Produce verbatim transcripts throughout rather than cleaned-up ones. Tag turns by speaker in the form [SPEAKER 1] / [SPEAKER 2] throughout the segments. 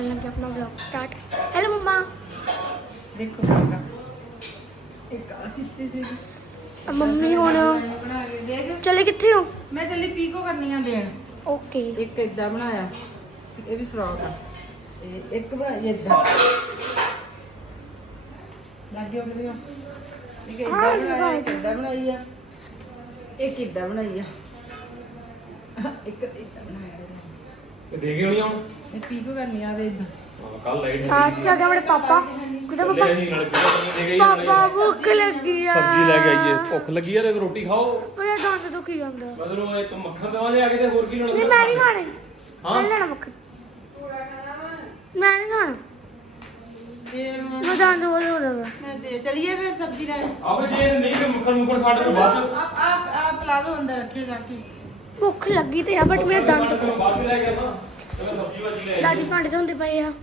[SPEAKER 1] ਕਰਨ ਲੱਗੇ ਆਪਣਾ ਵਲੌਗ ਸਟਾਰਟ। ਹੈਲੋ ਮੰਮਾ।
[SPEAKER 2] ਦੇਖੋ ਕਾਕਾ ਇੱਕ ਅਸੀਂ ਤੇ
[SPEAKER 1] ਮੰਮੀ ਹੁਣ
[SPEAKER 2] ਬਣਾ ਕੇ ਦੇਖ।
[SPEAKER 1] ਚਲੇ ਕਿੱਥੇ ਹੋ?
[SPEAKER 2] ਮੈਂ ਚੱਲੀ ਪੀਕੋ ਕਰਨੀਆਂ ਦੇਣ।
[SPEAKER 1] ਓਕੇ।
[SPEAKER 2] ਇੱਕ ਇਦਾਂ ਬਣਾਇਆ, ਇਹ ਵੀ ਫਰੋਕ ਆ, ਤੇ ਇੱਕ ਬਣਾਈ ਇਦਾਂ ਲੱਗ ਗਿਆ ਕਿਤੇ ਇੱਕ ਇਦਾਂ ਬਣਾਇਆ, ਇੱਕ ਇਦਾਂ ਬਣਾਈ ਆ, ਇੱਕ ਇਦਾਂ ਬਣਾਈ ਆ, ਇੱਕ ਇਦਾਂ ਬਣਾਇਆ।
[SPEAKER 3] ਇਹ ਦੇ ਗਏ ਹੋਣੀ ਹੁਣ
[SPEAKER 2] ਇਹ ਪੀਕੋ ਕਰਨੀਆਂ ਦੇ ਇਦਾਂ
[SPEAKER 3] ਕੱਲ ਲਾਈਟ
[SPEAKER 1] ਅੱਜ ਆ ਗਿਆ ਮੇਰੇ ਪਾਪਾ। ਕਿਹਦਾ ਪਾਪਾ?
[SPEAKER 3] ਲੈ ਨਹੀਂ ਨਾਲੇ ਪੂਰਾ ਦੇ ਗਈ ਨਾਲੇ
[SPEAKER 1] ਪਾਪਾ ਭੁੱਖ ਲੱਗੀ ਆ।
[SPEAKER 3] ਸਬਜ਼ੀ ਲੈ ਕੇ ਆਈਏ। ਭੁੱਖ ਲੱਗੀ ਯਾਰ, ਰੋਟੀ ਖਾਓ।
[SPEAKER 1] ਮੇਰਾ ਦੰਦ ਦੁਖੀ ਜਾਂਦਾ।
[SPEAKER 3] ਮਤਲਬ ਇੱਕ ਮੱਖਣ ਦਵਾ ਲਿਆ ਕੇ ਤੇ ਹੋਰ ਕੀ ਲੈਣਾ?
[SPEAKER 1] ਨਹੀਂ ਮੈਂ ਨਹੀਂ ਖਾਣੇ।
[SPEAKER 3] ਹਾਂ
[SPEAKER 1] ਮੈਂ ਲੈਣਾ ਮੱਖਣ। ਮੈਂ ਨਹੀਂ ਖਾਣਾ।
[SPEAKER 2] ਫੇਰ ਹੁਣ
[SPEAKER 1] ਮੈਂ ਦੰਦ ਬਹੁਤ ਹੋ ਰਿਹਾ।
[SPEAKER 2] ਮੈਂ ਦੇ ਚਲੀਏ ਫਿਰ ਸਬਜ਼ੀ ਲੈਣ।
[SPEAKER 3] ਆਵੇ ਜੇ ਨਹੀਂ ਤੇ ਮੱਖਣ ਮੁੱਖਣ ਖਾ ਕੇ ਬਾਅਦ ਚ
[SPEAKER 2] ਆਪ ਆਪ ਆਪ ਲਾ ਦੋ ਅੰਦਰ ਰੱਖੇ ਜਾ ਕੇ।
[SPEAKER 1] ਭੁੱਖ ਲੱਗੀ ਤੇ ਆ ਬਟ ਮੇਰਾ ਦੰਦ
[SPEAKER 3] ਫਿਰ ਬਾਅਦ ਚ ਲੈ ਗਿਆ ਨਾ। ਚਲੋ ਸਬਜ਼ੀ ਵਾਜੀ ਲੈ ਆਈਏ।
[SPEAKER 1] ਦਾਦੀ ਭਾਂਡੇ ਧੋਂਦੇ ਪਏ ਆ।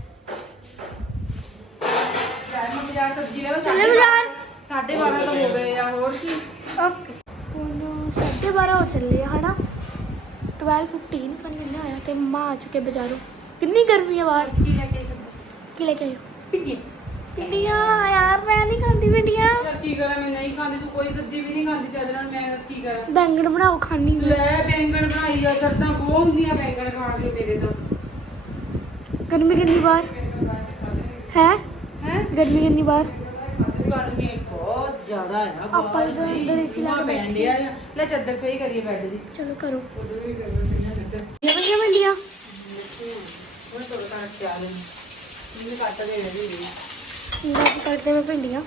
[SPEAKER 2] ਯਾਰ ਮੈਂ ਬਾਜ਼ਾਰ ਸਬਜ਼ੀ ਲੈਣਾ।
[SPEAKER 1] ਚੱਲੇ ਬਾਜ਼ਾਰ।
[SPEAKER 2] ਸਾਢੇ ਬਾਰਾਂ ਤਾਂ ਹੋ ਗਏ ਆ, ਹੋਰ ਕੀ।
[SPEAKER 1] ਓਕੇ ਹੁਣ ਸਾਢੇ ਬਾਰਾਂ ਹੋ ਚੱਲੇ ਆ ਹਨਾ। ਬਾਰਾਂ ਪੰਦਰਾਂ ਪਨ ਕਿੰਨਾ ਆਇਆ ਤੇ ਮੰਮਾ ਆ ਚੁੱਕੇ ਬਾਜ਼ਾਰੋਂ। ਕਿੰਨੀ ਗਰਮੀ ਆ ਬਾਹਰ।
[SPEAKER 2] ਕੀ ਲੈ ਕੇ ਆਈ ਸਬਜ਼ੀ?
[SPEAKER 1] ਕੀ ਲੈ ਕੇ ਆਇਓ?
[SPEAKER 2] ਭਿੰਡੀਆਂ।
[SPEAKER 1] ਭਿੰਡੀਆਂ ਯਾਰ ਮੈਂ ਨਹੀਂ ਖਾਂਦੀ ਭਿੰਡੀਆਂ।
[SPEAKER 2] ਯਾਰ ਕੀ ਕਰਾਂ, ਮੈਂ ਨਹੀਂ ਖਾਂਦੀ, ਤੂੰ ਕੋਈ ਸਬਜ਼ੀ ਵੀ ਨਹੀਂ ਖਾਂਦੀ ਚੱਜ ਨਾਲ, ਮੈਂ ਦੱਸ ਕੀ ਕਰਾਂ।
[SPEAKER 1] ਬੈਂਗਣ ਬਣਾਓ ਖਾਣੀ ਮੈਂ।
[SPEAKER 2] ਲੈ ਬੈਂਗਣ ਬਣਾਈ ਆ, ਦਰਦਾਂ ਬਹੁਤ ਹੁੰਦੀਆਂ ਬੈਂਗਣ ਖਾ ਕੇ ਮੇਰੇ ਤਾਂ।
[SPEAKER 1] ਗਰਮੀ ਕਿੰਨੀ ਬਾਹਰ ਹੈ?
[SPEAKER 2] ਹੈ
[SPEAKER 1] ਗਰਮੀ ਕਿੰਨੀ ਬਾਹਰ?
[SPEAKER 2] ਗਰਮੀ ਬਹੁਤ ਜ਼ਿਆਦਾ ਆ।
[SPEAKER 1] ਆਪਾਂ ਜਦੋਂ ਅੰਦਰ ਏਸੀ ਲਾ ਕੇ
[SPEAKER 2] ਬੈਠੇ ਆ। ਲੈ ਚੱਦਰ ਸਹੀ ਕਰੀਏ ਬੈੱਡ ਦੀ।
[SPEAKER 1] ਚਲੋ ਕਰੋ।
[SPEAKER 2] ਉਧਰ ਵੀ ਕਰਨਾ ਚੱਦਰ।
[SPEAKER 1] ਇਹ ਵਧੀਆ ਭਿੰਡੀਆਂ।
[SPEAKER 2] ਉਹ ਤੋਂ ਕੱਟ ਕੇ ਆ ਲੈ, ਮੈਨੂੰ ਕੱਟ ਦੇ ਦੇ ਦੀ।
[SPEAKER 1] ਦਾਦੀ ਕਰਦੇ ਮੈਂ ਭਿੰਡੀਆਂ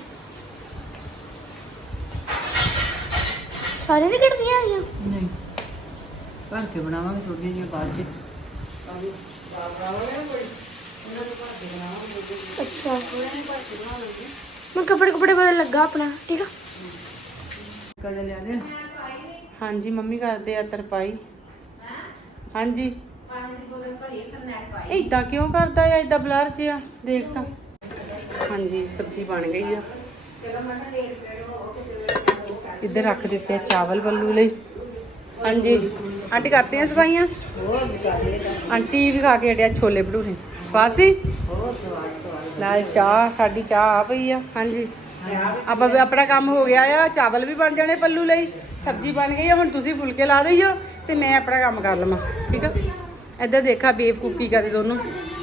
[SPEAKER 1] ਸਾਰੇ ਨਹੀਂ ਕੱਟਦੀਆਂ ਆਈਆਂ।
[SPEAKER 2] ਨਹੀਂ ਭਰ ਕੇ ਬਣਾਵਾਂਗੇ ਥੋੜੀਆਂ ਜਿਹੀਆਂ ਬਾਅਦ ਚ।
[SPEAKER 1] ਅੱਛਾ ਮੈਂ ਕੱਪੜੇ ਕੱਪੜੇ ਬਦਲ ਲੱਗਾ ਆਪਣਾ। ਠੀਕ ਆ।
[SPEAKER 2] ਕਦ ਲਿਆ ਦੇ। ਹਾਂਜੀ ਮੰਮੀ ਕਰਦੇ ਆ ਤਰਪਾਈ। ਹਾਂਜੀ ਇਦਾਂ ਕਿਉਂ ਕਰਦਾ ਆ? ਇਦਾਂ ਬਲਰ ਚ ਆ, ਦੇਖ ਤਾਂ। ਹਾਂਜੀ ਸਬਜ਼ੀ ਬਣ ਗਈ ਆ। ਇੱਧਰ ਰੱਖ ਦਿੱਤੇ ਆ ਚਾਵਲ ਬੱਲੂ ਲਈ। ਹਾਂਜੀ ਆਂਟੀ ਕਰਤੇ ਆ ਸਫਾਈਆਂ। ਆਂਟੀ ਵੀ ਖਾ ਕੇ ਹਟਿਆ ਛੋਲੇ ਭਟੂਰੇ। ਸਵਾਦ ਸੀ ਨਾਲ ਚਾਹ। ਸਾਡੀ ਚਾਹ ਆ ਪਈ ਆ। ਹਾਂਜੀ ਆਪਾਂ ਵੀ ਆਪਣਾ ਕੰਮ ਹੋ ਗਿਆ ਆ। ਚਾਵਲ ਵੀ ਬਣ ਜਾਣੇ ਪੱਲੂ ਲਈ, ਸਬਜ਼ੀ ਬਣ ਗਈ ਆ। ਹੁਣ ਤੁਸੀਂ ਫੁਲਕੇ ਲਾ ਦਈਓ ਤੇ ਮੈਂ ਆਪਣਾ ਕੰਮ ਕਰ ਲਵਾਂ। ਠੀਕ ਆ। ਇੱਧਰ ਦੇਖਾ ਬੇਵਕੂਫ ਕੀ ਕਰਦੇ ਦੋਨੋਂ।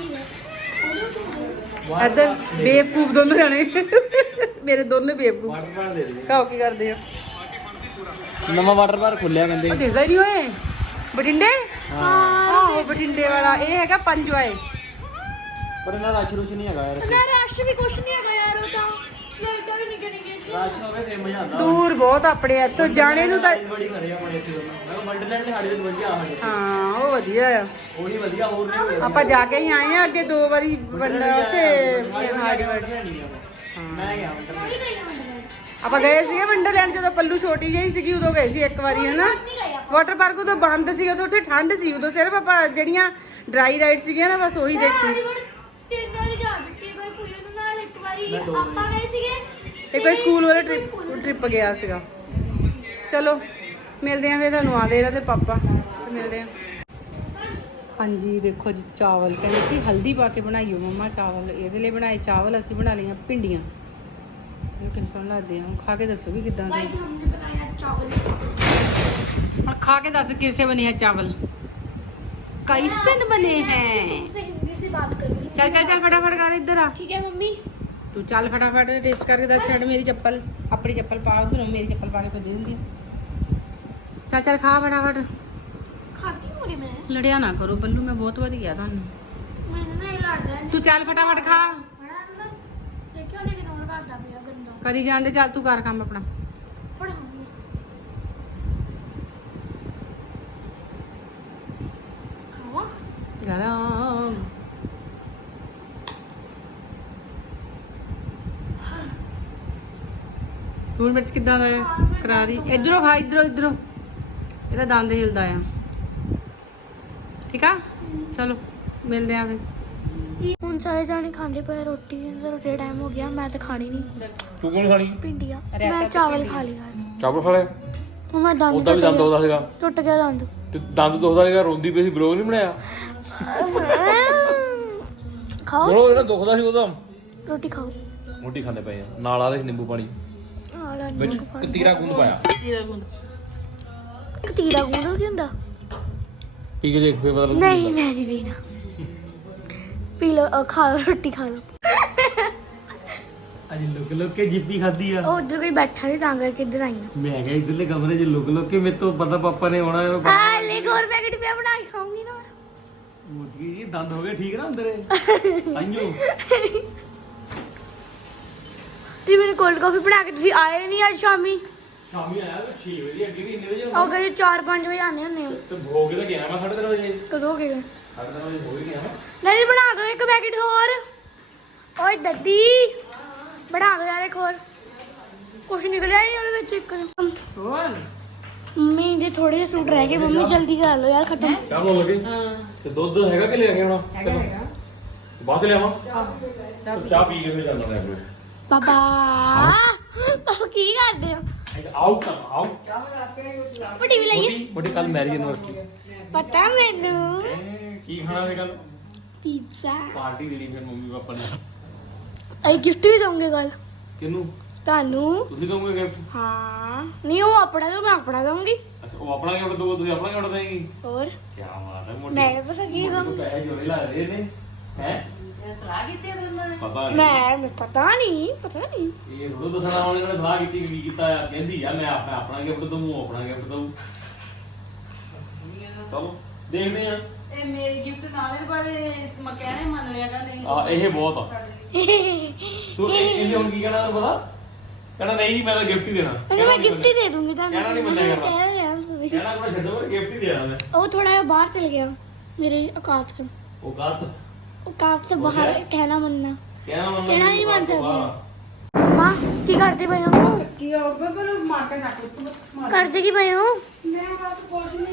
[SPEAKER 2] ਇੱਧਰ ਬੇਵਕੂਫ ਦੋਨੋਂ ਜਾਣੇ ਮੇਰੇ ਦੋਨੋਂ ਬੇਵਕੂਫ। ਕਾਹ ਕੀ ਕਰਦੇ ਆ?
[SPEAKER 3] ਨਵਾਂ ਵਾਟਰ ਪਾਰਕ ਖੁੱਲਿਆ ਕਹਿੰਦੇ।
[SPEAKER 2] ਉਹ ਦਿਸਦਾ ਹੀ ਨਹੀਂ ਓਏ। ਬਠਿੰਡੇ? ਆਹੋ ਬਠਿੰਡੇ ਵਾਲਾ। ਇਹ ਹੈਗਾ ਪੰਜਵਾਏ।
[SPEAKER 3] ਪਰ ਇਹਨਾਂ ਰਸ਼ ਰੁਸ਼ ਨਹੀਂ ਹੈਗਾ ਯਾਰ।
[SPEAKER 1] ਨਾ ਰਸ਼ ਵੀ ਕੁਛ ਨਹੀਂ ਹੈਗਾ ਯਾਰ। ਉਹ ਤਾਂ ਲਾਈਟਾਂ ਵੀ ਨਿਕਲ ਗਈਆਂ।
[SPEAKER 3] ਰਸ਼ ਹੋਵੇ ਫੇਰ ਮਜ਼ਾ ਆਉਂਦਾ।
[SPEAKER 2] ਦੂਰ ਬਹੁਤ ਆਪਣੇ ਇੱਥੋਂ ਜਾਣੇ ਨੂੰ ਤਾਂ।
[SPEAKER 3] ਬੜੀ ਕਰਿਆ ਆਪਣੇ ਇੱਥੇ ਦੋਨੋਂ। ਮੈਂ ਕਿਹਾ ਵੰਡਰਲੈਂਡ ਤੇ ਸਾਡੇ ਤੋਂ ਵਧੀਆ ਆ ਸਾਡੇ।
[SPEAKER 2] ਹਾਂ ਉਹ ਵਧੀਆ ਆ।
[SPEAKER 3] ਉਹੀ ਵਧੀਆ, ਹੋਰ ਨਹੀਂ ਹੋਇਆ।
[SPEAKER 2] ਆਪਾਂ ਜਾ ਕੇ ਹੀ ਆਏ ਆ ਅੱਗੇ ਦੋ ਵਾਰੀ ਵੰਡਾ ਉੱਥੇ ਹਾਰਡੀ ਵਰਡ।
[SPEAKER 3] ਮੈਂ ਗਿਆ ਵੰਡਰਲੈਂਡ।
[SPEAKER 2] ਆਪਾਂ ਗਏ ਸੀਗੇ ਵੰਡਰਲੈਂਡ ਜਦੋਂ ਪੱਲੂ ਛੋਟੀ ਜਿਹੀ ਸੀਗੀ, ਉਦੋਂ ਗਏ ਸੀ ਇੱਕ ਵਾਰੀ ਹਨਾ। ਵਾਟਰ ਪਾਰਕ ਉਦੋਂ ਬੰਦ ਸੀ, ਉਦੋਂ ਉੱਥੇ ਠੰਡ ਸੀ। ਉਦੋਂ ਸਿਰਫ ਆਪਾਂ ਜਿਹੜੀਆਂ ਡਰਾਈ ਰਾਈਡ ਸੀਗੀਆਂ ਨਾ ਬਸ ਉਹੀ ਦੇਖੀ।
[SPEAKER 1] ਤਿੰਨ ਵਾਰੀ ਜਾ ਚੁੱਕੀ ਇੱਕ ਵਾਰ ਪੂਜਾ ਨੂੰ ਨਾਲ, ਇੱਕ ਵਾਰੀ ਆਪਾਂ ਗਏ ਸੀਗੇ,
[SPEAKER 2] ਇੱਕ ਵਾਰੀ ਸਕੂਲ ਵਾਲੇ ਟ੍ਰਿਪ ਟ੍ਰਿਪ ਗਿਆ ਸੀਗਾ। ਚਲੋ ਮਿਲਦੇ ਆ ਫਿਰ ਤੁਹਾਨੂੰ ਆਦੇ ਇਹਨਾਂ ਦੇ ਪਾਪਾ ਤੇ ਮਿਲਦੇ ਆ। ਹਾਂਜੀ ਦੇਖੋ ਜੀ ਚਾਵਲ ਕਹਿੰਦੇ ਸੀ ਹਲਦੀ ਪਾ ਕੇ ਬਣਾਈਓ ਮੰਮਾ ਚਾਵਲ। ਇਹਦੇ ਲਈ ਬਣਾਏ ਚਾਵਲ, ਅਸੀਂ ਬਣਾ ਲਈਆਂ ਭਿੰਡੀਆਂ। ਇਹ ਕਿੰਨੇ ਸੋਹਣੇ ਲੱਗਦੇ ਆ। ਖਾ ਕੇ ਦੱਸੋ ਵੀ ਕਿੱਦਾਂ ਦੇ।
[SPEAKER 1] गाइस हमने बनाया चावल।
[SPEAKER 2] ਹੁਣ ਖਾ ਕੇ ਦੱਸ कैसे बने हैं चावल? कैसन बने हैं?
[SPEAKER 1] तुमसे हिंदी से बात करूंगी।
[SPEAKER 2] चल चल चल फटाफट कर इधर आ।
[SPEAKER 1] ठीक है मम्मी।
[SPEAKER 2] तू चल फटाफट टेस्ट करके दस। छड़ मेरी चप्पल, अपनी चप्पल पा उधर, मेरी चप्पल पा के तो दे दूंगी। चल चल खा फटाफट।
[SPEAKER 1] खाती हूँ मैं।
[SPEAKER 2] लड़िया ना करो बल्लू, मैं बहुत बार गया था।
[SPEAKER 1] मैंने ना ये लड़दा है।
[SPEAKER 2] तू चल फटाफट खा।
[SPEAKER 1] बड़ा ना देखियो ने इग्नोर करदा पिया गंदा।
[SPEAKER 2] करी जान दे। चल तू कर काम अपना।
[SPEAKER 1] पढ़ाऊंगी। खावा?
[SPEAKER 2] गरम ਲੂਣ ਮਿਰਚ ਕਿੱਦਾਂ ਦਾ ਹੈ? ਕਰਾਰੀ। ਇਧਰੋਂ ਖਾ, ਇਧਰੋਂ ਇਧਰੋਂ। ਇਹਦਾ ਦੰਦ ਹਿਲਦਾ ਆ। ਠੀਕ ਆ ਚਲੋ ਮਿਲਦੇ ਆ ਫਿਰ।
[SPEAKER 1] ਹੁਣ ਸਾਰੇ ਜਾਣੇ ਖਾਂਦੇ ਪਏ ਰੋਟੀ। ਰੋਟੀ ਦਾ ਟਾਈਮ ਹੋ ਗਿਆ। ਮੈਂ ਤਾਂ ਖਾਣੀ ਨਹੀਂ
[SPEAKER 3] ਤੂੰ ਕਿਉਂ ਖਾਣੀ?
[SPEAKER 1] ਭਿੰਡੀਆਂ। ਮੈਂ ਚਾਵਲ ਖਾ ਲਿਆ।
[SPEAKER 3] ਚਾਵਲ ਖਾ ਲੈ।
[SPEAKER 1] ਹੁਣ ਮੈਂ ਦੰਦ
[SPEAKER 3] ਉਦਾਂ ਵੀ ਦੰਦ ਦੁਖਦਾ ਸੀਗਾ।
[SPEAKER 1] ਟੁੱਟ ਗਿਆ ਦੰਦ।
[SPEAKER 3] ਤੇ ਦੰਦ ਦੁਖਦਾ ਸੀਗਾ, ਰੋਂਦੀ ਪਈ ਸੀ, ਬਲੌਗ ਨਹੀਂ ਬਣਾਇਆ।
[SPEAKER 1] ਖਾਓ
[SPEAKER 3] ਚਲੋ ਜਿਹੜਾ ਦੁਖਦਾ ਸੀ ਉਹਦਾ
[SPEAKER 1] ਰੋਟੀ ਖਾਓ
[SPEAKER 3] ਮੋਟੀ ਖਾਂਦੇ ਪਏ ਆ ਨਾਲ ਆਲੇ ਨਿੰਬੂ ਪਾਣੀ
[SPEAKER 1] ਆਲਾ
[SPEAKER 3] ਵਿੱਚ ਕਤੀਰਾ ਗੂੰਦ ਪਾਇਆ
[SPEAKER 1] ਕਤੀਰਾ ਗੁੰਦ ਕੀ ਹੁੰਦਾ
[SPEAKER 3] ਪੀ ਕੇ ਦੇਖ ਫੇ ਪਤਾ ਲੱਗੂ
[SPEAKER 1] ਨਹੀਂ ਮੈਂ ਨਹੀਂ ਪੀਣਾ ਪੀ ਲਓ ਅ, ਖਾ ਲਓ ਰੋਟੀ ਖਾ ਲਓ
[SPEAKER 4] ਅੱਜ ਲੁਕ ਲੁਕ ਕੇ ਜਿੱਪੀ ਖਾਦੀ ਆ
[SPEAKER 1] ਉਹ ਉਧਰ ਕੋਈ ਬੈਠਾ ਨਹੀਂ ਤਾਂ ਕਰਕੇ ਇੱਧਰ ਆਈ ਹਾਂ
[SPEAKER 4] ਮੈਂ ਕਿਹਾ ਇਧਰਲੇ ਕਮਰੇ 'ਚ ਲੁਕ ਲੁਕ ਕੇ ਮੇਰੇ ਤੋਂ ਪਤਾ ਪਾਪਾ ਨੇ ਆਉਣਾ ਹੈ
[SPEAKER 1] ਆ ਲੈ ਹੋਰ ਪੈਕਟ ਪਿਆ ਬਣਾ ਕੇ ਖਾਉਂਗੀ ਨਾ
[SPEAKER 4] ਮੁੱਠੀ ਜੀ ਦੰਦ ਹੋ ਗਏ ਠੀਕ ਨਾ ਅੰਦਰੇ ਆਈਓ
[SPEAKER 1] ਤੇ ਮੈਨੂੰ ਕੋਲਡ ਕਾਫੀ ਬਣਾ ਕੇ ਤੁਸੀਂ ਆਏ ਨਹੀਂ ਅੱਜ ਸ਼ਾਮੀ
[SPEAKER 3] ਸ਼ਾਮੀ ਆਇਆ ਤਾਂ ਛੇ ਵਜੇ ਅੱਗੇ ਵੀ ਇੰਨੇ ਵਜੇ
[SPEAKER 1] ਉਹ ਕਹਿੰਦੇ ਚਾਰ ਪੰਜ ਵਜੇ ਆਨੇ ਹੁੰਦੇ ਹੋ
[SPEAKER 3] ਤੇ ਹੋ ਕੇ ਤਾਂ ਗਿਆ ਮੈਂ ਸਾਢੇ ਤਿੰਨ ਵਜੇ
[SPEAKER 1] ਕਦੋਂ ਹੋ ਗਏ
[SPEAKER 3] ਸਾਢੇ ਤਿੰਨ ਵਜੇ ਹੋ ਹੀ ਗਿਆ ਮੈਂ
[SPEAKER 1] ਨਹੀਂ ਬਣਾ ਦਿਓ ਇੱਕ ਪੈਕਟ ਹੋਰ ਓਏ ਦੱਦੀ ਬਣਾ ਦਿਓ ਯਾਰ ਇੱਕ ਹੋਰ ਕੁਛ ਨਿਕਲਿਆ ਨਹੀਂ ਉਹਦੇ ਵਿੱਚ ਇੱਕ
[SPEAKER 2] ਹੋਰ
[SPEAKER 1] ਮੰਮੀ ਦੇ ਥੋੜੇ ਜਿਹੇ ਸੂਟ ਰਹਿ ਗਏ ਮੰਮੀ ਜਲਦੀ ਕਰ ਲਓ ਯਾਰ ਖਤਮ
[SPEAKER 3] ਚਾਹ ਬੋਲ ਲੱਗੇ ਤੇ ਦੁੱਧ ਹੈਗਾ ਕਿ ਲੈ ਕੇ ਆਉਣਾ ਬਾਅਦ ਚ ਲਿਆਵਾਂ ਚਲ ਚਾਹ ਪੀ ਕੇ ਫਿਰ ਜਾਣਾ ਲੈ ਕੇ
[SPEAKER 1] ਬਾਬਾ ਉਹ ਕੀ ਕਰਦੇ ਹੋ
[SPEAKER 3] ਆਊਟ ਆਊਟ
[SPEAKER 1] ਵੱਡੀ ਵੀ ਲਈਏ
[SPEAKER 3] ਮੋਟੀ ਮੋਟੀ ਕੱਲ ਮੈਰਿਜ ਐਨਵਰਸਰੀ
[SPEAKER 1] ਪਤਾ ਮੈਨੂੰ
[SPEAKER 3] ਕੀ ਖਾਣਾ ਹੈ ਕੱਲ
[SPEAKER 1] ਪੀਜ਼ਾ
[SPEAKER 3] ਪਾਰਟੀ ਦੇਣੀ ਫਿਰ ਮੰਮੀ ਪਾਪਾ ਨੇ
[SPEAKER 1] ਅਈ ਗਿਫਟ ਵੀ ਦਵਾਂਗੇ ਕੱਲ
[SPEAKER 3] ਕਿਹਨੂੰ
[SPEAKER 1] ਤੁਹਾਨੂੰ
[SPEAKER 3] ਤੁਸੀਂ ਦਵੋਗੇ ਗਿਫਟ
[SPEAKER 1] ਹਾਂ ਨਹੀਂ ਉਹ ਆਪਣਾ ਦੋ ਮੈਂ ਆਪਣਾ ਦਵਾਂਗੀ
[SPEAKER 3] ਅੱਛਾ ਉਹ ਆਪਣਾ ਗਿਫਟ ਦੋ ਤੁਸੀਂ ਆਪਣਾ ਗਿਫਟ ਦੇਂਗੀ
[SPEAKER 1] ਹੋਰ
[SPEAKER 3] ਕੀ ਬਾਤ ਹੈ ਮੋਟੀ
[SPEAKER 1] ਮੈਂ ਤਾਂ ਸਕੀ
[SPEAKER 3] ਮੋਟੀ
[SPEAKER 1] ਦਵਾਂ
[SPEAKER 3] ਤੋਂ ਪੈਸੇ ਜੋੜੇ ਲਾ ਰਹੇ ਨੇ ਹੈ
[SPEAKER 2] ਸਲਾਹ ਕੀਤੀ ਉਹਨਾਂ ਨੇ
[SPEAKER 3] ਪਤਾ ਨਹੀਂ
[SPEAKER 1] ਮੈਂ ਮੈਂ ਪਤਾ ਨਹੀਂ ਪਤਾ ਨਹੀਂ
[SPEAKER 3] ਇਹ ਥੋੜਾ ਦੱਸਣਾ ਉਹਨੇ ਨੇ ਸਲਾਹ ਕੀਤੀ ਕਿ ਕੀ ਕੀਤਾ ਆ ਕਹਿੰਦੀ ਆ ਮੈਂ ਆਪਣਾ ਆਪਣਾ ਗਿਫਟ ਦਊਂ ਆਪਣਾ ਗਿਫਟ ਦਊਂ ਚਲੋ ਦੇਖਦੇ ਆ
[SPEAKER 2] ਇਹ ਮੇਰੀ ਗਿਫਟ ਨਾਲੇ ਬਾਰੇ ਮੈਂ ਕਹਿਣਾ ਹੀ ਮੰਨ ਲਿਆ ਕਰ ਨਹੀਂ
[SPEAKER 3] ਆ ਇਹ ਬਹੁਤ ਆ ਤੂੰ ਇਹ ਇਹਨੇ ਹੁਣ ਕੀ ਕਹਿਣਾ ਤੈਨੂੰ ਪਤਾ ਕਹਿਣਾ ਨਹੀਂ ਜੀ ਮੈਂ ਤਾਂ ਗਿਫਟ ਹੀ ਦੇਣਾ
[SPEAKER 1] ਉਹਨੂੰ ਮੈਂ ਗਿਫਟ ਹੀ ਦੇ ਦੂੰਗੀ ਤੁਹਾਨੂੰ
[SPEAKER 3] ਕਹਿਣਾ ਨਹੀਂ ਮੰਨਿਆ ਕਰਦਾ।
[SPEAKER 1] ਕਹਿ ਰਹੇ ਆ ਤੁਸੀਂ
[SPEAKER 3] ਕਹਿਣਾ ਕੋਈ ਛੱਡੋ ਪਰ ਗਿਫਟ ਹੀ ਦੇਣਾ ਮੈਂ
[SPEAKER 1] ਉਹ ਥੋੜਾ ਜਿਹਾ ਬਾਹਰ ਚਲ ਗਿਆ ਮੇਰੇ ਔਕਾਤ ਤੋਂ
[SPEAKER 3] ਉਹ ਗਲਤ
[SPEAKER 1] ਔਕਾਤ ਤੋਂ
[SPEAKER 3] ਹੋ
[SPEAKER 1] ਬਾਹਰ
[SPEAKER 3] ਗਿਆ?
[SPEAKER 1] ਕਹਿਣਾ ਮੰਨਣਾ
[SPEAKER 3] ਕਹਿਣਾ ਮੰਨਣਾ
[SPEAKER 1] ਕਹਿਣਾ ਨਹੀਂ ਮੰਨ
[SPEAKER 3] ਬਾਹਰ ਆ।
[SPEAKER 1] ਸਕਦੇ ਮਾਂ ਕੀ ਕਰਦੇ ਪਏ ਹੋ
[SPEAKER 2] ਕੀ ਹੋ ਗਿਆ ਪਰ ਮਾਰ ਕੇ ਛੱਡ
[SPEAKER 1] ਕਰਦੇ ਕੀ ਪਏ ਹੋ
[SPEAKER 2] ਮੈਂ ਬਸ ਕੁਛ ਨਹੀਂ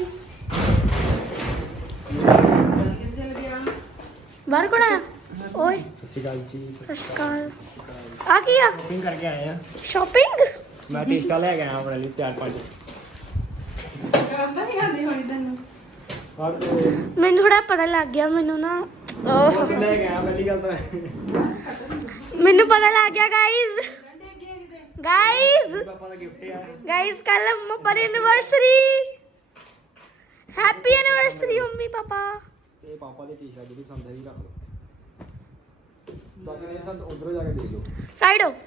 [SPEAKER 2] ਚੱਲ ਗਿਆ
[SPEAKER 1] ਬਾਹਰ ਕੋਣ ਆਇਆ ਓਏ
[SPEAKER 4] ਸਤਿ ਸ਼੍ਰੀ ਅਕਾਲ ਜੀ
[SPEAKER 1] ਸਤਿ ਸ਼੍ਰੀ ਅਕਾਲ ਆ ਕੀ ਆ
[SPEAKER 4] ਸ਼ਾਪਿੰਗ ਕਰਕੇ ਆਏ ਆ
[SPEAKER 1] ਸ਼ਾਪਿੰਗ
[SPEAKER 4] ਮੈਂ ਟੇਸਟਾ ਲੈ ਕੇ ਆਇਆ ਆਪਣੇ ਲਈ ਚਾਰ ਪੰਜ
[SPEAKER 2] ਕਰਦਾ ਨਹੀਂ ਆਂਦੀ ਹੋਣੀ ਤੈਨੂੰ
[SPEAKER 4] ਔਰ
[SPEAKER 1] ਮੈਨੂੰ ਥੋੜਾ ਪਤਾ ਲੱਗ ਗਿਆ ਮੈਨੂੰ ਨਾ
[SPEAKER 4] ਉਹ ਲੈ ਕੇ ਆਇਆ ਪਹਿਲੀ ਗੱਲ ਤਾਂ
[SPEAKER 1] ਮੈਨੂੰ ਪਤਾ ਲੱਗ ਗਿਆ ਗਾਇਜ਼ ਗਾਇਜ਼
[SPEAKER 4] ਪਾਪਾ ਦਾ ਗਿਫਟ ਆ
[SPEAKER 1] ਗਾਇਜ਼ ਕੱਲ ਮੰਮਾ ਦੀ ਐਨਵਰਸਰੀ ਹੈਪੀ ਐਨਵਰਸਰੀ ਮੰਮੀ ਪਾਪਾ
[SPEAKER 4] ਤੇ ਪਾਪਾ ਦੀ ਟੀ-ਸ਼ਰਟ ਜਿਹੜੀ ਖਾਂਦਾ ਹੀ ਰੱਖ ਲਓ ਬਾਕੀ ਇਹ ਸੰਦ ਉਧਰੋਂ ਜਾ ਕੇ ਦੇਖ ਲਓ
[SPEAKER 1] ਸਾਈਡ ਹੋ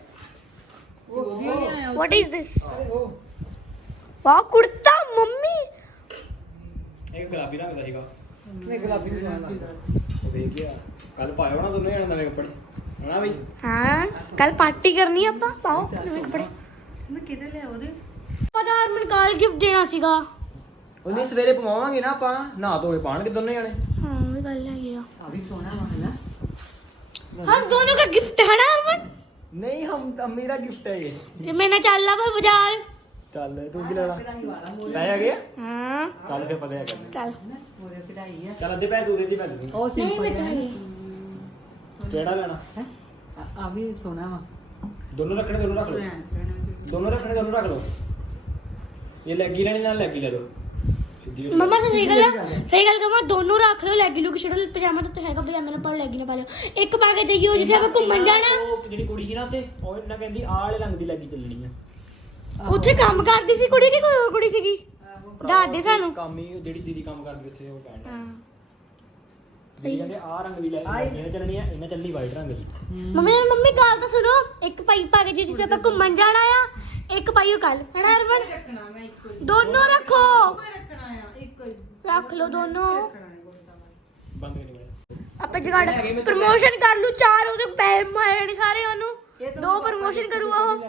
[SPEAKER 1] ਵਾਟ ਇਜ਼ ਦਿਸ ਵਾਹ ਕੁੜਤਾ ਮੰਮੀ
[SPEAKER 4] ਇੱਕ ਗੁਲਾਬੀ ਰੰਗ ਦਾ ਸੀਗਾ
[SPEAKER 2] ਮੈਂ ਗੁਲਾਬੀ ਵੀ ਮਾਸੀ ਦਾ
[SPEAKER 4] ਉਹ ਦੇਖ ਗਿਆ ਕੱਲ ਪਾਇਆ ਹੋਣਾ ਦੋਨੇ ਜਣੇ ਨਵੇਂ ਕੱਪੜੇ ਹਨਾ ਬਈ
[SPEAKER 1] ਹਾਂ ਕੱਲ ਪਾਰਟੀ ਕਰਨੀ ਆਪਾਂ ਪਾਓ ਨਵੇਂ ਕੱਪੜੇ
[SPEAKER 2] ਮੈਂ ਕਿਹਦੇ ਲਿਆ ਉਹਦੇ
[SPEAKER 1] ਪਤਾ ਹਰਮਨ ਕੱਲ ਗਿਫਟ ਦੇਣਾ ਸੀਗਾ
[SPEAKER 4] ਉਹਨੇ ਸਵੇਰੇ ਪਵਾਵਾਂਗੇ ਨਾ ਆਪਾਂ ਨਹਾ ਧੋ ਕੇ ਪਾਣਗੇ ਦੋਨੇ ਜਣੇ
[SPEAKER 1] ਹਾਂ ਵੀ ਗੱਲ ਹੈਗੀ ਆ
[SPEAKER 2] ਆ ਵੀ ਸੋਹਣਾ ਵਾ ਹਨਾ
[SPEAKER 1] हम दोनों का गिफ्ट है ना हरमन
[SPEAKER 4] ਨਹੀਂ ਹਮ ਤਾਂ ਮੇਰਾ ਗਿਫਟ ਹੈ ਇਹ
[SPEAKER 1] ये मैंने चल रहा भाई बाजार
[SPEAKER 4] ਚੱਲ ਤੂੰ ਕੀ ਲੈਣਾ ਲੈ ਆ ਗਿਆ
[SPEAKER 1] हाँ
[SPEAKER 4] ਚੱਲ ਫੇਰ ਪਤਾ ਕਰ
[SPEAKER 1] चल
[SPEAKER 2] ਉਹਦੇ ਕਢਾਈ ਆ
[SPEAKER 4] ਚੱਲ ਅੱਧੇ ਪੈਸੇ ਤੂੰ ਦੇ ਦੀ ਪੈਸੇ
[SPEAKER 2] ਉਹ
[SPEAKER 1] नहीं
[SPEAKER 2] ਸਿੰਪਲ
[SPEAKER 1] बेटा
[SPEAKER 2] ਹੈ
[SPEAKER 4] ਕਿਹੜਾ ਲੈਣਾ
[SPEAKER 2] ਹੈ ਆ ਵੀ ਸੋਹਣਾ ਵਾ
[SPEAKER 4] ਦੋਨੋਂ ਰੱਖਣੇ ਦੋਨੋਂ ਰੱਖ ਲਓ ਦੋਨੋਂ ਰੱਖਣੇ ਦੋਨੋਂ ਰੱਖ ਲਓ ਇਹ ਲੈਗੀ ਲੈਣੀ ਨਾਲ ਲੈਗੀ ਲੈ ਲਓ ਸਿੱਧੀ
[SPEAKER 1] मम्मा से सही गल है सही गल कमा दोनों रख लो लेगी लुक छड़ो पजामा तो हैगा पजामा ना पाओ लेगी ना पा लो एक पा के जाइयो जिथे आप घूमन जाना
[SPEAKER 4] ਉਹ ਜਿਹੜੀ ਕੁੜੀ ਸੀ ਨਾ ਉੱਥੇ ਉਹ ਇਹਨਾਂ ਕਹਿੰਦੀ ਆਹ ਵਾਲੇ ਰੰਗ ਦੀ ਲੈਗੀ ਚੱਲਣੀ ਆ
[SPEAKER 1] ਉੱਥੇ ਕੰਮ ਕਰਦੀ ਸੀ ਕੁੜੀ ਕਿ ਕੋਈ ਹੋਰ ਕੁੜੀ ਸੀਗੀ ਦੱਸ ਦੇ ਸਾਨੂੰ
[SPEAKER 4] ਕੰਮ ਹੀ ਜਿਹੜੀ ਦੀਦੀ ਕੰਮ ਕਰਦੀ ਉੱਥੇ ਉਹ ਕਹਿਣ ਡਿਆ।
[SPEAKER 1] ਹਾਂ
[SPEAKER 4] ਦੀਦੀ ਕਹਿੰਦੇ ਆਹ ਰੰਗ ਦੀ ਲੈ ਇਹਨੇ ਚੱਲਣੀ ਆ ਇਹਨਾਂ ਚੱਲਣੀ ਵਾਈਟ ਰੰਗ ਦੀ
[SPEAKER 1] ਮੰਮੀ ਮੰਮੀ ਗੱਲ ਤਾਂ ਸੁਣੋ ਇੱਕ ਪਾਈ ਪਾ ਕੇ ਜਿੱਥੇ ਆਪਾਂ ਘੁੰਮਣ ਜਾਣਾ ਆ ਇੱਕ ਪਾਈਓ ਕੱਲ ਹੈਨਾ ਹਰਮਨ
[SPEAKER 2] ਰੱਖਣਾ ਮੈਂ ਇੱਕੋ ਹੀ
[SPEAKER 1] ਦੋਨੋਂ ਰੱਖੋ
[SPEAKER 2] ਕੋਈ ਰੱਖਣਾ ਆ ਇੱਕੋ ਹੀ
[SPEAKER 1] ਰੱਖ ਲਓ ਦੋਨੋਂ
[SPEAKER 2] ਰੱਖਣਾ ਨਹੀਂ ਕੋਈ ਤਾਂ
[SPEAKER 4] ਬੰਦ ਕਰੀ ਮੈਂ
[SPEAKER 1] ਆਪਾਂ ਜਗਾੜ ਪ੍ਰਮੋਸ਼ਨ ਕਰ ਲੂ ਚਾਰ ਉਹਦੇ ਪੈਸੇ ਮਾਰੇ ਨਹੀਂ ਸਾਰੇ ਉਹਨੂੰ ਦੋ ਪ੍ਰਮੋਸ਼ਨ ਕਰੂ ਉਹ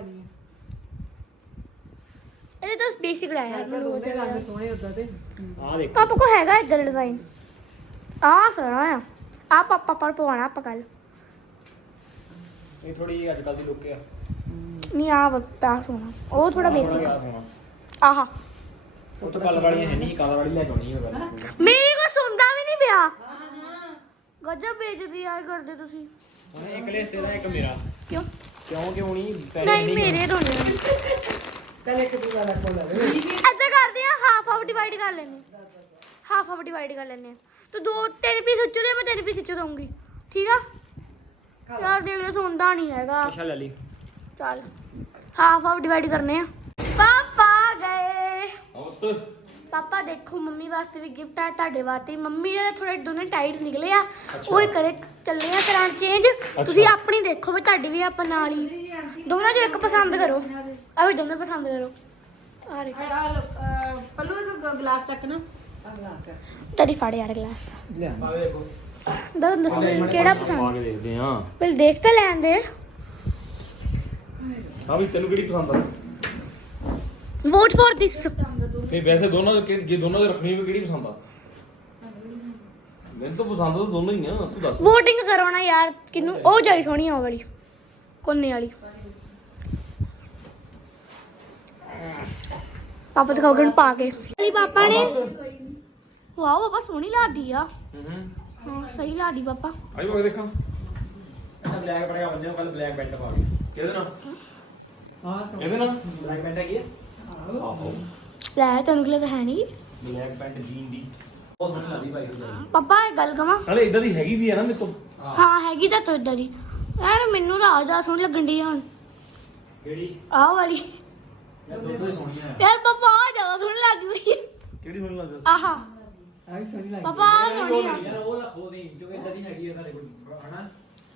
[SPEAKER 1] ਇਹਦੇ ਤਾਂ ਬੇਸਿਕ ਲਾਇਆ ਯਾਰ ਮੈਨੂੰ
[SPEAKER 2] ਉਹਦੇ ਰੰਗ ਸੋਹਣੇ ਉਦਾਂ ਤੇ
[SPEAKER 4] ਆਹ ਦੇਖ
[SPEAKER 1] ਪਾਪਾ ਕੋ ਹੈਗਾ ਇੱਧਰ ਡਿਜ਼ਾਈਨ ਆਹ ਸੋਹਣਾ ਆ ਆ ਪਾਪਾ ਪਰ ਪਵਾਣਾ ਆਪਾਂ ਕੱਲ
[SPEAKER 4] ਇਹ ਥੋੜੀ ਜਿਹੀ ਅੱਜ ਕੱਲ ਦੀ ਲੁੱਕ ਆ
[SPEAKER 1] ਨਹੀਂ ਆ ਪਾ ਸੋਹਣਾ ਉਹ ਥੋੜਾ ਬੇਸਿਕ
[SPEAKER 4] ਆ ਹੋਣਾ
[SPEAKER 1] ਆਹਾ
[SPEAKER 4] ਉਹ ਤਾਂ ਕੱਲ ਵਾਲੀਆਂ ਹੈ ਨਹੀਂ ਕੱਲ ਵਾਲੀ ਲੈ ਕੇ ਆਉਣੀ ਹੋਗਾ
[SPEAKER 1] ਮੇਰੀ ਕੋ ਸੁਣਦਾ ਵੀ ਨਹੀਂ ਪਿਆ ਗਜਬ ਬੇਇੱਜ਼ਤੀ ਯਾਰ ਕਰਦੇ ਤੁਸੀਂ
[SPEAKER 4] ਉਹਨੇ ਇੱਕ ਲੈ ਤੇਰਾ ਇੱਕ ਮੇਰਾ
[SPEAKER 1] ਕਿਉਂ
[SPEAKER 4] ਕਿਉਂ ਕਿਉਂ ਨਹੀਂ ਪੈਸੇ
[SPEAKER 1] ਨਹੀਂ ਮੇਰੇ ਦੋਨੇ
[SPEAKER 2] ਕੱਲ ਇੱਕ ਦੂਜਾ ਰੱਖ ਲੈ
[SPEAKER 1] ਐਦਾਂ ਕਰਦੇ ਆ ਹਾਫ ਹਾਫ ਡਿਵਾਈਡ ਕਰ ਲੈਨੇ ਹਾਫ ਹਾਫ ਡਿਵਾਈਡ ਕਰ ਲੈਨੇ ਆ ਤੂੰ ਦੋ ਤਿੰਨ ਪੀਸ ਉੱਚੋ ਦੇ ਮੈਂ ਤਿੰਨ ਪੀਸ ਉੱਚੋ ਦਊਂਗੀ ਠੀਕ ਆ ਯਾਰ ਦੇਖ ਲੈ ਸੁਣਦਾ ਨਹੀਂ ਹੈਗਾ।
[SPEAKER 4] ਅੱਛਾ ਲੈ ਲਈ।
[SPEAKER 1] ਚੱਲ ਹਾਫ ਹਾਫ ਡਿਵਾਈਡ ਕਰਨੇ ਆ। ਪਾਪਾ ਗਏ।
[SPEAKER 3] ਉਸ
[SPEAKER 1] ਪਾਪਾ ਦੇਖੋ ਮੰਮੀ ਵਾਸਤੇ ਵੀ ਗਿਫਟ ਆ, ਤੁਹਾਡੇ ਵਾਸਤੇ ਵੀ। ਮੰਮੀ ਦੇ ਥੋੜੇ ਦੋਨੇ ਟਾਈਟ ਨਿਕਲੇ ਆ, ਉਹ ਹੀ ਕਰੇ ਚੱਲੇ ਆ ਕਰਾਂ ਚੇਂਜ। ਤੁਸੀਂ ਆਪਣੀ ਦੇਖੋ ਵੀ ਤੁਹਾਡੀ ਵੀ ਆਪਾਂ ਨਾਲ ਹੀ ਦੋਨਾਂ ਚੋਂ ਇੱਕ ਪਸੰਦ ਕਰੋ। ਆ ਵੀ ਦੋਨੇ ਪਸੰਦ ਕਰੋ। ਆ ਦੇਖੋ
[SPEAKER 2] ਪੱਲੂ ਨੂੰ ਗਲਾਸ ਚੱਕਣਾ।
[SPEAKER 1] ਤੇਰੀ ਫੜ ਯਾਰ ਗਲਾਸ।
[SPEAKER 4] ਲੈ ਆ ਦੇਖੋ।
[SPEAKER 1] ਦੱਸ ਦੱਸੋ ਮੈਨੂੰ ਕਿਹੜਾ ਪਸੰਦ।
[SPEAKER 3] ਪਾ ਕੇ ਦੇਖਦੇ ਆ।
[SPEAKER 1] ਪਹਿਲੇ ਦੇਖ ਤਾਂ ਲੈਣ ਦੇ।
[SPEAKER 3] ਹਾਂ ਵੀ ਤੈਨੂੰ ਕਿਹੜੀ ਪਸੰਦ ਆ?
[SPEAKER 1] Vote for this.
[SPEAKER 3] ਨਹੀਂ ਵੈਸੇ ਦੋਨਾਂ ਦੇ ਜੇ ਦੋਨਾਂ ਦੇ ਰੱਖਣੀ ਵੀ ਕਿਹੜੀ ਪਸੰਦ ਆ? ਮੈਨੂੰ ਤਾਂ ਪਸੰਦ ਤਾਂ ਦੋਨੋਂ ਹੀ ਆ, ਤੂੰ ਦੱਸ।
[SPEAKER 1] ਵੋਟਿੰਗ ਕਰੋ ਨਾ ਯਾਰ ਕਿਨੂੰ। ਉਹ ਜਾਈ ਸੋਹਣੀ ਆ ਉਹ ਵਾਲੀ ਕੋਨੇ ਵਾਲੀ। ਪਾਪਾ ਦਿਖਾਓਗੇ ਨੂੰ ਪਾ ਕੇ। ਅਲੀ ਪਾਪਾ ਨੇ ਵਾਓ ਪਾਪਾ ਸੋਹਣੀ ਲੱਗਦੀ ਆ।
[SPEAKER 3] ਹੂੰ ਹੂੰ
[SPEAKER 1] ਹਾਂ ਸਹੀ ਲੱਗਦੀ ਪਾਪਾ।
[SPEAKER 3] ਆਈ ਪਾ ਕੇ ਦੇਖਾਂ
[SPEAKER 4] ਇਹਦਾ ਬਲੈਕ ਪੜਿਆ ਬੰਦੇ ਨੂੰ ਕੱਲ ਬਲੈਕ ਪੈਂਟ ਪਾ ਕੇ।
[SPEAKER 3] ਕਿਹਦੇ ਨਾਲ?
[SPEAKER 4] ਹਾਂ
[SPEAKER 3] ਇਹਦੇ ਨਾਲ?
[SPEAKER 4] ਬਲੈਕ ਪੈਂਟ ਹੈਗੀ ਆ।
[SPEAKER 3] ਆਹੋ
[SPEAKER 1] ਲੈ ਤੈਨੂੰ ਕਿਹਾ ਹੈ ਨਹੀਂ।
[SPEAKER 4] ਬਲੈਕ ਪੈਂਟ ਜੀਨ ਦੀ ਬਹੁਤ ਸੋਹਣੀ ਲੱਗਦੀ ਭਾਈ ਨੂੰ।
[SPEAKER 1] ਪਾਪਾ ਇਹ ਗੱਲ ਕਵਾਂ।
[SPEAKER 3] ਨਾਲੇ ਇਦਾਂ ਦੀ ਹੈਗੀ ਵੀ ਆ ਨਾ ਮੇਰੇ ਕੋਲ।
[SPEAKER 1] ਹਾਂ ਹੈਗੀ ਤਾਂ ਤੋ ਇਦਾਂ ਦੀ। ਯਾਰ ਮੈਨੂੰ ਤਾਂ ਆ ਜਾ ਸੋਹਣੀ ਲੱਗਣ ਦੀ ਹੁਣ।
[SPEAKER 4] ਕਿਹੜੀ?
[SPEAKER 1] ਆਹ ਵਾਲੀ।
[SPEAKER 4] ਇਹ ਦੋਨੋਂ ਹੀ ਸੋਹਣੀਆਂ ਆ।
[SPEAKER 1] ਯਾਰ ਪਾਪਾ ਆ ਜ਼ਿਆਦਾ ਸੋਹਣੀ ਲੱਗਦੀ ਪਈ ਹੈ।
[SPEAKER 3] ਕਿਹੜੀ ਸੋਹਣੀ ਲੱਗਦੀ?
[SPEAKER 1] ਆਹਾ
[SPEAKER 4] ਆ ਵੀ ਸੋਹਣੀ ਲੱਗਦੀ।
[SPEAKER 1] ਪਾਪਾ ਆਹ ਸੋਹਣੀ ਆ।
[SPEAKER 4] ਯਾਰ ਉਹ ਰੱਖੋ ਨਹੀਂ ਕਿਉਂਕਿ ਇਦਾਂ ਦੀ ਹੈਗੀ ਆ ਸਾਡੇ ਕੋਲ ਹਨਾ।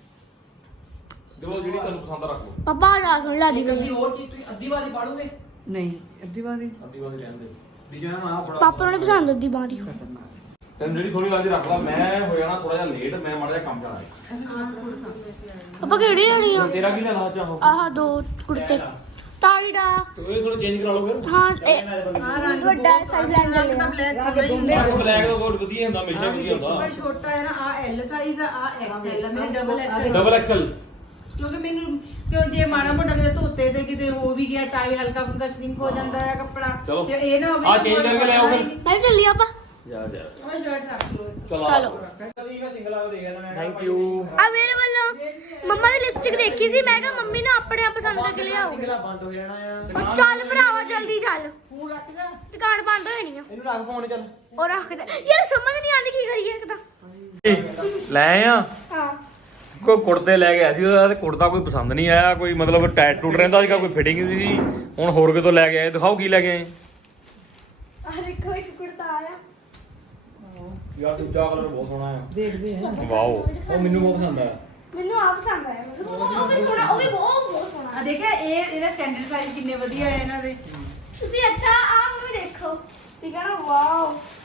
[SPEAKER 3] ਦੇਖੋ ਜਿਹੜੀ ਤੁਹਾਨੂੰ ਪਸੰਦ ਆ ਰੱਖ ਲਓ।
[SPEAKER 1] ਪਾਪਾ ਆ ਜ਼ਿਆਦਾ ਸੋਹਣੀ ਲੱਗਦੀ ਪਈ
[SPEAKER 4] ਅੱਧੀ
[SPEAKER 1] ਹੈ।
[SPEAKER 4] ਹੋਰ ਕੀ ਤੁਸੀਂ ਅੱਧੀ ਵਾਲੀ ਪਾੜੋਗੇ?
[SPEAKER 2] ਨਹੀਂ ਅੱਧੀ ਵਾਰੀ
[SPEAKER 3] ਅੱਧੀ ਵਾਰੀ ਰਹਿਣ ਦੇ।
[SPEAKER 4] ਵੀ ਜਿਵੇਂ ਆ ਬੜਾ
[SPEAKER 1] ਪਾਪਾ ਨੂੰ ਨੀ ਪਸੰਦ ਅੱਧੀ ਬਾਂਹ ਦੀ।
[SPEAKER 3] ਤੈਨੂੰ ਜਿਹੜੀ ਸੋਹਣੀ ਲੱਗਦੀ ਰੱਖ ਲੈ। ਮੈਂ ਹੋ ਜਾਣਾ ਥੋੜਾ ਜਿਹਾ ਲੇਟ, ਮੈਂ ਮਾੜਾ ਜਿਹਾ ਕੰਮ ਜਾਣਾ ਹੈ।
[SPEAKER 1] ਪਾਪਾ ਕਿਹੜੀ ਲੈਣੀ ਆ?
[SPEAKER 3] ਤੇਰਾ ਕੀ ਲੈਣਾ ਚਾਹੋ?
[SPEAKER 1] ਆਹ ਦੋ ਕੁੜਤੇ ਟਾਈਟ ਆ।
[SPEAKER 3] ਇਹ ਥੋੜਾ ਚੇਂਜ ਕਰਾ ਲਓ ਫਿਰ।
[SPEAKER 1] ਹਾਂ ਇਹ
[SPEAKER 2] ਹਾਂ ਰੰਗ
[SPEAKER 1] ਵੱਡਾ ਸਾਈਜ਼ ਲੈਣ ਚੱਲੇ ਆ।
[SPEAKER 2] ਬਲੈਕ ਸੀਗੇ ਦੋਨੇ।
[SPEAKER 3] ਬਲੈਕ ਦਾ ਬਹੁਤ ਵਧੀਆ ਹੁੰਦਾ, ਹਮੇਸ਼ਾ ਵਧੀਆ
[SPEAKER 2] ਪਰ
[SPEAKER 3] ਹੁੰਦਾ।
[SPEAKER 2] ਛੋਟਾ ਹੈ ਨਾ ਆ ਐਲ ਸਾਈਜ਼ ਆ ਆ ਐਕਸਐਲ ਆ ਮੇਰੇ ਡਬਲ ਐਕਸਐਲ।
[SPEAKER 3] Double XL.
[SPEAKER 2] ਕਿਉਂਕਿ ਮੈਨੂੰ ਕਿਉਂ ਜੇ ਮਾੜਾ ਮੋਟਾ ਕਿਤੇ ਧੋਤੇ ਤੇ ਕਿਤੇ ਹੋ ਵੀ ਗਿਆ ਟਾਈ ਹਲਕਾ ਫੁਲਕਾ ਸ਼ਰਿੰਕ ਹੋ ਜਾਂਦਾ ਹੈ ਕੱਪੜਾ।
[SPEAKER 3] ਚਲੋ।
[SPEAKER 2] ਤੇ ਇਹ ਨਾ ਹੋਵੇ
[SPEAKER 3] ਆਹ change ਕਰਕੇ ਲੈ ਆਓ ਫਿਰ।
[SPEAKER 1] ਮੈਂ ਵੀ ਚੱਲੀ ਆਪਾਂ।
[SPEAKER 3] ਜਾ ਜਾ
[SPEAKER 2] ਉਹ ਸ਼ਰਟ ਰੱਖ ਲਓ।
[SPEAKER 3] ਚਲੋ
[SPEAKER 1] ਚਲੋ
[SPEAKER 4] ਕਦੀ ਮੈਂ ਸਿੰਗਲ ਆ ਕੇ ਦੇਖ ਲੈਣਾ ਮੈਂ।
[SPEAKER 3] Thank you.
[SPEAKER 1] ਆ ਮੇਰੇ ਵੱਲੋਂ ਮੰਮਾ ਦੀ ਲਿਪਸਟਿਕ ਦੇਖੀ ਸੀ। ਮੈਂ ਕਿਹਾ ਮੰਮੀ ਨੂੰ ਆਪਣੇ ਆਪ ਪਸੰਦ ਕਰਕੇ ਲਿਆਓ।
[SPEAKER 4] ਸਿੰਗਲਾ ਬੰਦ ਹੋ ਜਾਣਾ ਆ।
[SPEAKER 1] ਉਹ ਚੱਲ ਭਰਾਵਾ ਜਲਦੀ ਚੱਲ। ਦੁਕਾਨ ਬੰਦ ਹੋ ਜਾਣੀ ਆ।
[SPEAKER 4] ਇਹਨੂੰ ਰੱਖ ਫੋਨ ਚੱਲ।
[SPEAKER 1] ਉਹ ਰੱਖ ਦੇ ਯਾਰ ਸਮਝ ਨਹੀਂ ਆਉਂਦੀ ਕੀ ਕਰੀਏ ਇੱਕ ਤਾਂ।
[SPEAKER 3] ਲੈ ਆ
[SPEAKER 1] ਹਾਂ
[SPEAKER 3] ਕੋਈ ਕੁੜਤੇ ਲੈ ਕੇ ਆਇਆ ਸੀ, ਉਹਦਾ ਤੇ ਕੁੜਤਾ ਕੋਈ ਪਸੰਦ ਨਹੀਂ ਆਇਆ। ਕੋਈ ਮਤਲਬ ਟਾਈਟ ਟੂਟ ਰਹਿੰਦਾ ਸੀਗਾ, ਕੋਈ ਫਿਟਿੰਗ ਨਹੀਂ ਸੀ। ਹੁਣ ਹੋਰ ਕਿਤੋਂ ਲੈ ਕੇ ਆਏ, ਦਿਖਾਓ ਕੀ ਲੈ ਕੇ ਆਏ।
[SPEAKER 1] ਆ ਦੇਖੋ ਇੱਕ ਕੁੜਤਾ ਆਇਆ।
[SPEAKER 4] ਯਾਰ ਦੂਜਾ ਕਲਰ ਬਹੁਤ ਸੋਹਣਾ ਆ।
[SPEAKER 2] ਦੇਖਦੇ ਆ।
[SPEAKER 3] ਵਾਓ
[SPEAKER 4] ਉਹ ਮੈਨੂੰ ਬਹੁਤ ਪਸੰਦ ਆਇਆ।
[SPEAKER 1] ਮੈਨੂੰ ਆ ਪਸੰਦ ਆਇਆ। ਮਤਲਬ ਉਹ ਉਹ ਵੀ ਸੋਹਣਾ, ਉਹ ਵੀ ਬਹੁਤ ਬਹੁਤ ਸੋਹਣਾ।
[SPEAKER 2] ਆ ਦੇਖਿਆ ਇਹ ਇਹਦਾ ਸਟੈਂਡਰਡ ਸਾਈਜ਼ ਕਿੰਨੇ ਵਧੀਆ ਹੈ ਇਹਨਾਂ ਦੇ।
[SPEAKER 1] ਤੁਸੀਂ ਅੱਛਾ ਆ ਨੂੰ ਵੀ ਦੇਖੋ। ਠੀਕ ਹੈ ਨਾ। ਵਾਓ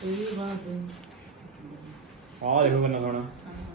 [SPEAKER 4] ਆਹ ਦੇਖੋ ਕਿੰਨਾ ਸੋਹਣਾ।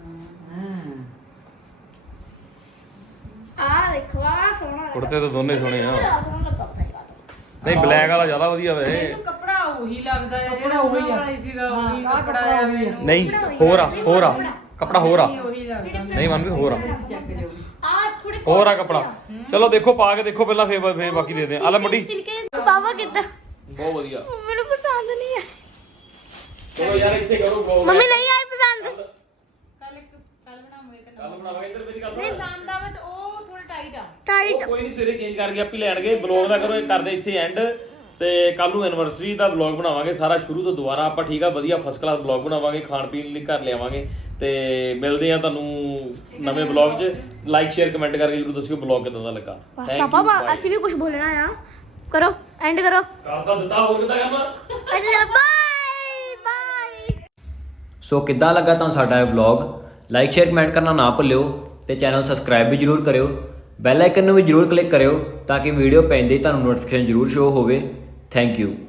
[SPEAKER 1] ਆ ਦੇਖੋ ਆ ਸੋਹਣਾ ਲੱਗਾ।
[SPEAKER 3] ਕੁੜਤੇ ਤਾਂ ਦੋਨੇ ਸੋਹਣੇ ਆ।
[SPEAKER 1] ਬੜਾ ਸੋਹਣਾ ਲੱਗਾ ਭਾਈ ਯਾਰ।
[SPEAKER 3] ਨਹੀਂ ਬਲੈਕ ਵਾਲਾ ਜ਼ਿਆਦਾ ਵਧੀਆ ਵੇ।
[SPEAKER 2] ਮੈਨੂੰ ਕੱਪੜਾ ਉਹੀ ਲੱਗਦਾ ਹੈ ਜਿਹੜਾ ਉਹੀ ਆ ਸੀਗਾ ਉਹੀ ਕੱਪੜਾ ਆ ਮੈਨੂੰ।
[SPEAKER 3] ਨਹੀਂ ਹੋਰ ਆ ਹੋਰ ਆ ਕੱਪੜਾ ਹੋਰ ਆ।
[SPEAKER 2] ਉਹੀ ਲੱਗਦਾ।
[SPEAKER 3] ਨਹੀਂ ਮਨਵੀਰ ਹੋਰ ਆ
[SPEAKER 2] ਚੱਕ ਜਾਓ।
[SPEAKER 1] ਆ ਥੋੜੇ
[SPEAKER 3] ਹੋਰ ਆ ਕੱਪੜਾ। ਚਲੋ ਦੇਖੋ ਪਾ ਕੇ ਦੇਖੋ ਪਹਿਲਾਂ, ਫੇਰ ਫੇਰ ਬਾਕੀ ਦੇ ਦੇ। ਆ ਲੈ ਮੁੰਡੀ
[SPEAKER 1] ਤਿਲਕੇ ਪਾਵਾ ਕਿੱਦਾਂ।
[SPEAKER 3] ਬਹੁਤ ਵਧੀਆ।
[SPEAKER 1] ਮੈਨੂੰ ਪਸੰਦ ਨਹੀਂ ਆ।
[SPEAKER 3] ਚਲੋ ਯਾਰ ਇੱਥੇ ਕਰੋ ਗੋ।
[SPEAKER 1] ਮੰਮੀ ਨਹੀਂ ਆਈ ਪਸੰਦ।
[SPEAKER 2] ਕੱਲ ਇੱਕ ਕੱਲ ਬਣਾਵਾਂਗੇ ਇੱਕ
[SPEAKER 3] ਕੱਲ ਬਣਾਵਾਂਗੇ। ਇੱਧਰ ਮੇਰੀ ਗੱਲ
[SPEAKER 2] ਨਹੀਂ ਪਸੰਦ ਆ ਬਟ ਉਹ ਥੋੜਾ ਟਾਈਟ ਆ।
[SPEAKER 1] ਟਾਈਟ
[SPEAKER 3] ਕੋਈ ਨਹੀਂ, ਸਵੇਰੇ ਚੇਂਜ ਕਰਕੇ ਆਪੀ ਲੈਣਗੇ। ਬਲੌਗ ਦਾ ਕਰੋ ਇਹ ਕਰਦੇ ਇੱਥੇ ਐਂਡ, ਤੇ ਕੱਲ ਨੂੰ ਐਨਵਰਸਰੀ ਦਾ ਬਲੌਗ ਬਣਾਵਾਂਗੇ ਸਾਰਾ ਸ਼ੁਰੂ ਤੋਂ ਦੁਬਾਰਾ ਆਪਾਂ। ਠੀਕ ਆ ਵਧੀਆ ਫਸਟ ਕਲਾਸ ਬਲੌਗ ਬਣਾਵਾਂਗੇ, ਖਾਣ ਪੀਣ ਲਈ ਘਰ ਲਿਆਵਾਂਗੇ। ਤੇ ਮਿਲਦੇ ਆ ਤੁਹਾਨੂੰ ਨਵੇਂ ਬਲੌਗ 'ਚ। ਲਾਈਕ ਸ਼ੇਅਰ ਕਮੈਂਟ ਕਰਕੇ ਜਰੂਰ ਦੱਸਿਓ ਬਲੌਗ ਕਿਦਾਂ ਦਾ ਲੱਗਾ।
[SPEAKER 1] ਬਸ
[SPEAKER 3] Thank you,
[SPEAKER 1] ਪਾਪਾ
[SPEAKER 3] bye।
[SPEAKER 1] ਅਸੀਂ ਵੀ ਕੁਝ ਬੋਲਣਾ ਆ। ਕਰੋ ਐਂਡ ਕਰੋ।
[SPEAKER 3] ਕਰਦਾ ਦਿੱਤਾ ਹੋਰ ਕਿਦਾਂ ਕੰਮ।
[SPEAKER 1] ਅੱਛਾ ਬਾਏ ਬਾਏ।
[SPEAKER 5] ਸੋ ਕਿੱਦਾਂ ਲੱਗਾ ਤੁਹਾਨੂੰ ਸਾਡਾ ਇਹ ਵਲੌਗ? ਲਾਈਕ ਸ਼ੇਅਰ ਕਮੈਂਟ ਕਰਨਾ ਨਾ ਭੁੱਲਿਓ ਤੇ ਚੈਨਲ ਸਬਸਕ੍ਰਾਈਬ ਵੀ ਜਰੂਰ ਕਰਿਓ। ਬੈਲ ਆਈਕਨ ਨੂੰ ਵੀ ਜਰੂਰ ਕਲਿੱਕ ਕਰਿਓ ਤਾਂ ਕਿ ਵੀਡੀਓ ਪੈਂਦੇ ਹੀ ਤੁਹਾਨੂੰ ਨੋਟੀਫਿਕੇਸ਼ਨ ਜਰੂਰ ਸ਼ੋ ਹੋਵੇ। Thank you.